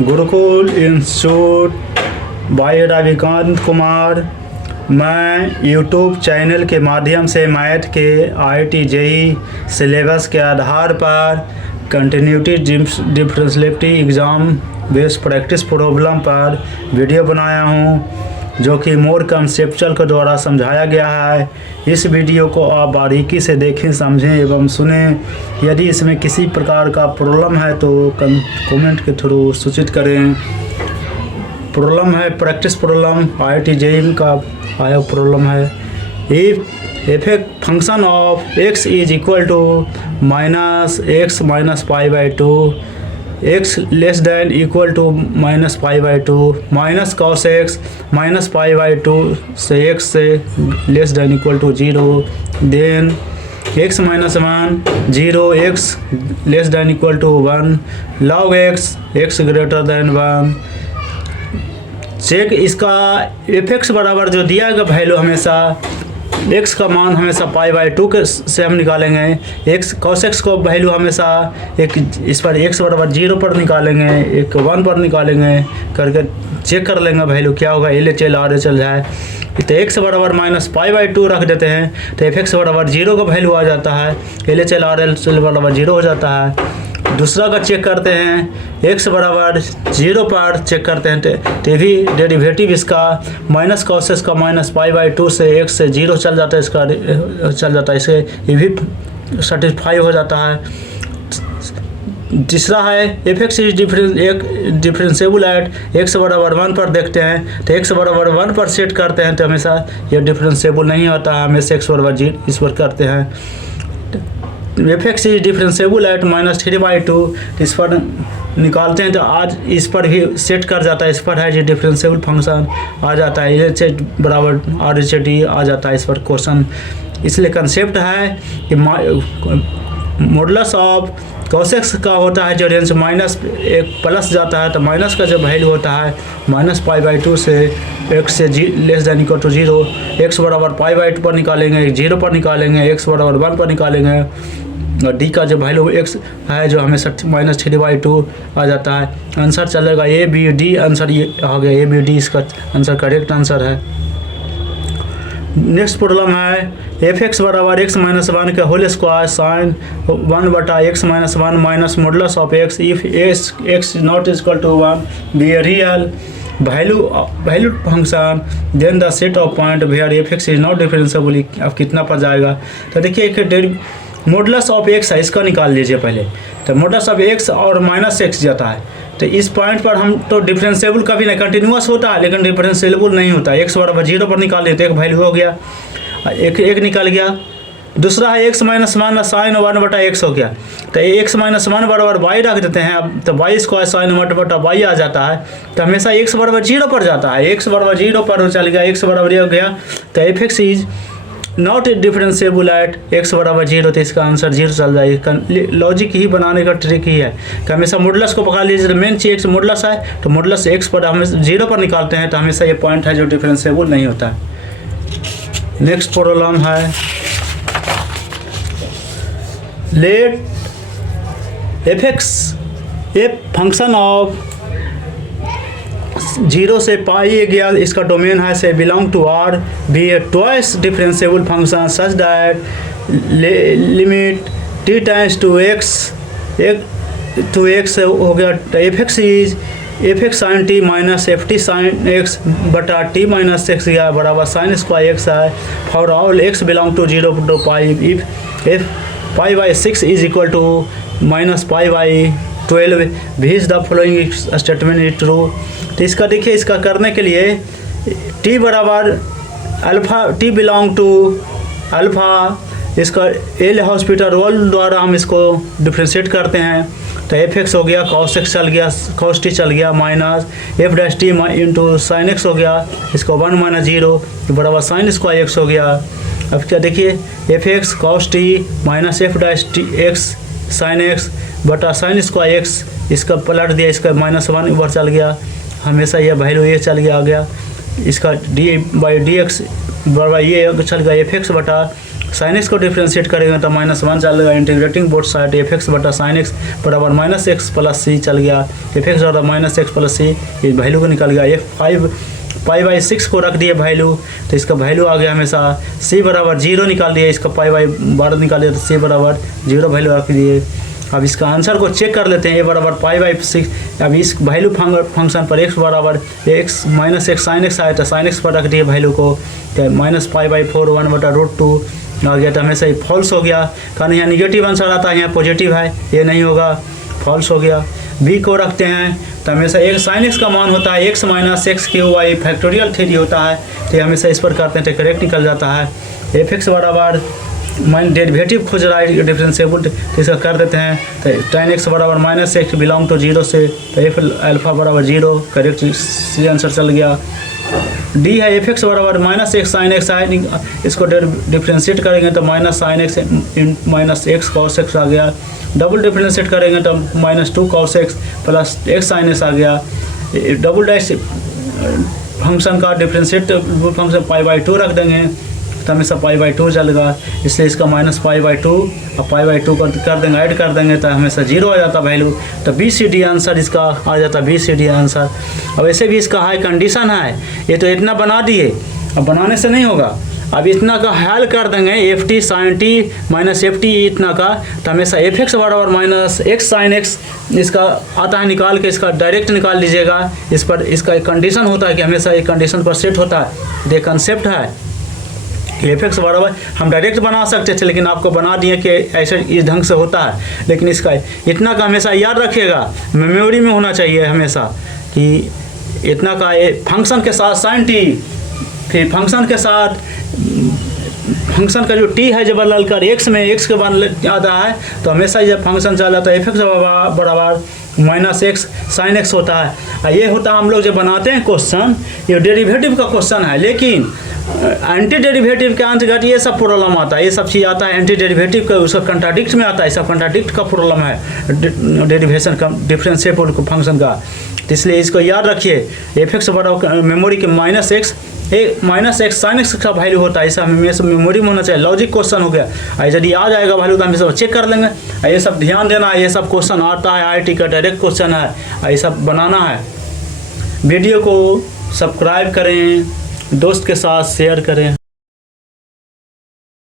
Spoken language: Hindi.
Gurukul institute by Ravikant Kumar. मैं यूट्यूब चैनल के माध्यम से मैथ के IIT JEE सिलेबस के आधार पर continuity differentiability exam based practice problem पर वीडियो बनाया हूं, जो कि मोर कंसेप्चुअल के द्वारा समझाया गया है। इस वीडियो को आप बारीकी से देखें, समझें एवं सुनें। यदि इसमें किसी प्रकार का प्रॉब्लम है तो कमेंट के थ्रू सूचित करें। प्रॉब्लम है प्रैक्टिस प्रॉब्लम, IIT JEE का आया प्रॉब्लम है। If a function of x is equal to -x - π/2, x less than equal to -π/2, minus cos x -π/2 से x से less than equal to 0, then x - 1 0, x less than equal to 1, log x greater than 1। Check इसका fx बराबर जो दिया गया वैल्यू हमेशा x का मान हमेशा π/2 के से हम निकालेंगे। x cos x को वैल्यू हमेशा एक इस पर x बराबर 0 पर निकालेंगे, एक 1 पर निकालेंगे, करके चेक कर लेंगे वैल्यू क्या होगा। LHL RHL है तो x बराबर -π/2 रख देते हैं तो fx बराबर 0 का वैल्यू आ जाता है, LHL RHL बराबर 0 हो जाता है। दूसरा का चेक करते हैं, x बराबर 0 पर चेक करते हैं तो भी डेरिवेटिव इसका माइनस cos x का -π/2 से x से 0 चल जाता है, इसका चल जाता है, इसे ये भी सेटिस्फाई हो जाता है। तीसरा है fx is differentiable eight x बराबर 1 पर देखते हैं तो x बराबर 1 पर सेट करते हैं तो हमेशा ये डिफरेंशिएबल नहीं होता है, हमेशा x बराबर 0 इस पर करते हैं। fx इज डिफरेंशिएबल एट -3/2 इस पर निकालते हैं तो आज इस पर भी सेट कर जाता है, इस पर है जो डिफरेंशिएबल फंक्शन आ जाता है, LHS बराबर RHD आ जाता है इस पर क्वेश्चन। इसलिए कंसेप्ट है कि मॉडुलस ऑफ cos x का होता है जो रेंज माइनस एक प्लस जाता है तो माइनस का जो वैल्यू होता है -π/2 से x से less than equal to 0, x बराबर π/2 पर निकालेंगे, 0 पर निकालेंगे, x बराबर 1 पर निकालेंगे और d का जो वैल्यू x है जो हमें -3/2 आ जाता है। आंसर चलेगा ABD, आंसर ये आ गया ABD, इसका आंसर करेक्ट आंसर है। नेक्स्ट प्रॉब्लम है fx बराबर x - 1 के whole square sine 1/x - 1 minus modulus of x if x not equal to 1 be a real value function then the set of point where fx is not differentiable. अब कितना पर जाएगा तो देखिए एक मॉडुलस ऑफ x है, इसका निकाल लीजिए पहले। तो मॉडुलस ऑफ x और -x जाता है तो इस पॉइंट पर हम तो डिफरेंशिएबल कभी नहीं, कंटिन्यूअस होता है लेकिन डिफरेंशिएबल नहीं होता। x बराबर 0 पर निकाल लेते एक वैल्यू हो गया, एक निकल गया। दूसरा है x - 1 साइन 1/x हो गया तो x - 1 बराबर y रख देते हैं, अब तो y स्क्वायर साइन 1/y आ जाता है तो हमेशा x बराबर 0 पर जाता है, x बराबर 0 पर चल गया, x बराबर हो गया तो fx is not differentiable eight x बराबर 0 तो इसका आंसर 0 चल जाएगा। लॉजिक ही बनाने का ट्रिक ही है कि हमेशा मॉडुलस को पकड़ लीजिए, मेन चीज मॉडुलस है तो मॉडुलस x पर हम 0 पर निकालते हैं तो हमेशा ये पॉइंट है जो डिफरेंशिएबल नहीं होता है। नेक्स्ट प्रॉब्लम है let fx a function of 0 से पाई गया, इसका डोमेन है से belong to R be a twice differentiable function such that limit t times to x हो गया तो fx is fx sin t minus ft sin x बटा t माइनस x या बराबर sin स्क्वायर x है for all x belong to 0 to pi if π/6 is equal to -π/12 भी is the following statement is true. तो इसका देखिए, इसका करने के लिए t बराबर alpha, t belong to alpha, इसका एल हॉस्पिटल रोल द्वारा हम इसको डिफ्रेंशिएट करते हैं तो fx हो गया cos x चल गया, cos t चल गया minus f' into sin x हो गया, इसको 1 - 0 बराबर sin स्क्वायर x हो गया। अब क्या देखिए fx cos t minus f' sin x बटा sin स्क्वायर x, इसका पलट दिया, इसका -1 ऊपर चल गया, हमेशा यह वैल्यू ये चल गया आ गया, इसका d/dx बराबर ये चल गया fx बटा साइन एक्स को डिफ्रेंशिएट करेंगे तो -1 चलेगा। Integrating both side F x बटा साइन एक्स बराबर -x प्लस सी चल गया। एफ एक्स बराबर -x प्लस सी, ये वैल्यू को निकल गया। ये 5/6 को रख दिए वैल्यू, तो इसका वैल्यू आ गया हमेशा c बराबर 0 निकाल दिया। इसका π/12 निकाल दिया तो c बराबर 0 वैल्यू रख दिए। अब इसका आंसर को चेक कर लेते हैं। ए बराबर π/6। अब इस वैल्यू फंक्शन पर x बराबर x -x साइन एक्स आया, तो साइन एक्स पर रख दिए वैल्यू को, तो -π/4 1/√2 आ गया। तो हमेशा ही फॉल्स हो गया, कारण यहाँ निगेटिव आंसर आता है, यहाँ पॉजिटिव है, ये नहीं होगा, फॉल्स हो गया। बी को रखते हैं तो हमेशा एक साइन एक्स का मान होता है x - x³ फैक्टोरियल 3 होता है, तो हमेशा इस पर करते हैं तो करेक्ट निकल जाता है। एफ एक्स बराबर डेरिवेटिव खोज रहा है डिफरेंशिएबल, तो इसका कर देते हैं तो tan x बराबर -x बिलोंग टू 0 से, तो एफ अल्फा बराबर 0, करेक्ट सी आंसर चल गया। डी है एफ एक्स बराबर -x साइन एक्स है, इसको डिफ्रेंशिएट करेंगे तो -sin x cos x आ गया। डबल डिफ्रेंशिएट करेंगे तो -2 cos x plus x sin x आ गया। डबल डैश फंक्शन का डिफ्रेंशिएट फंक्शन π/2 रख देंगे तो हमेशा π/2 चलेगा, इसलिए इसका -π/2 और π/2 कर देंगे, ऐड कर देंगे तो हमेशा 0 आ जाता वैल्यू, तो BCD आंसर इसका आ जाता BCD आंसर। अब ऐसे भी इसका हाई कंडीशन है, ये तो इतना बना दिए, अब बनाने से नहीं होगा, अब इतना का हल कर देंगे ft sin t -ft इतना का, तो हमेशा एफ एक्स बराबर -x sin x इसका आता है, निकाल के इसका डायरेक्ट निकाल लीजिएगा। इस पर इसका एक कंडीशन होता है कि हमेशा एक कंडीशन पर सेट होता है, ये कंसेप्ट है। एफ एक्स बराबर हम डायरेक्ट बना सकते थे, लेकिन आपको बना दिए कि ऐसे इस ढंग से होता है, लेकिन इसका इतना का हमेशा याद रखिएगा, मेमोरी में होना चाहिए हमेशा कि इतना का फंक्शन के साथ sin t, फिर फंक्शन के साथ फंक्शन का जो t है जब बदल कर x में x के बाद आता है, तो हमेशा जब फंक्शन चल जाता है एफ एक्स बराबर -x sin x होता है। ये होता है हम लोग जब बनाते हैं क्वेश्चन, ये डेरिवेटिव का क्वेश्चन है, लेकिन एंटी डेरिवेटिव के अंतर्गत ये सब प्रॉब्लम आता है, ये सब चीज़ आता है एंटी डेरिवेटिव का, उसका कंट्राडिक्ट में आता है, सब कंट्राडिक्ट का प्रॉब्लम है डेरिवेशन का डिफरेंशिएबल फंक्शन का, तो इसलिए इसको याद रखिए। एफ एक्स बराबर मेमोरी के -x sin x का वैल्यू होता है, ऐसा हमें सब मेमोरी में होना चाहिए, लॉजिक क्वेश्चन हो गया। यदि आ जाएगा वैल्यू तो हम सब चेक कर लेंगे, ये सब ध्यान देना है, ये सब क्वेश्चन आता है IIT का डायरेक्ट क्वेश्चन है, ये सब बनाना है। वीडियो को सब्सक्राइब करें, दोस्त के साथ शेयर करें।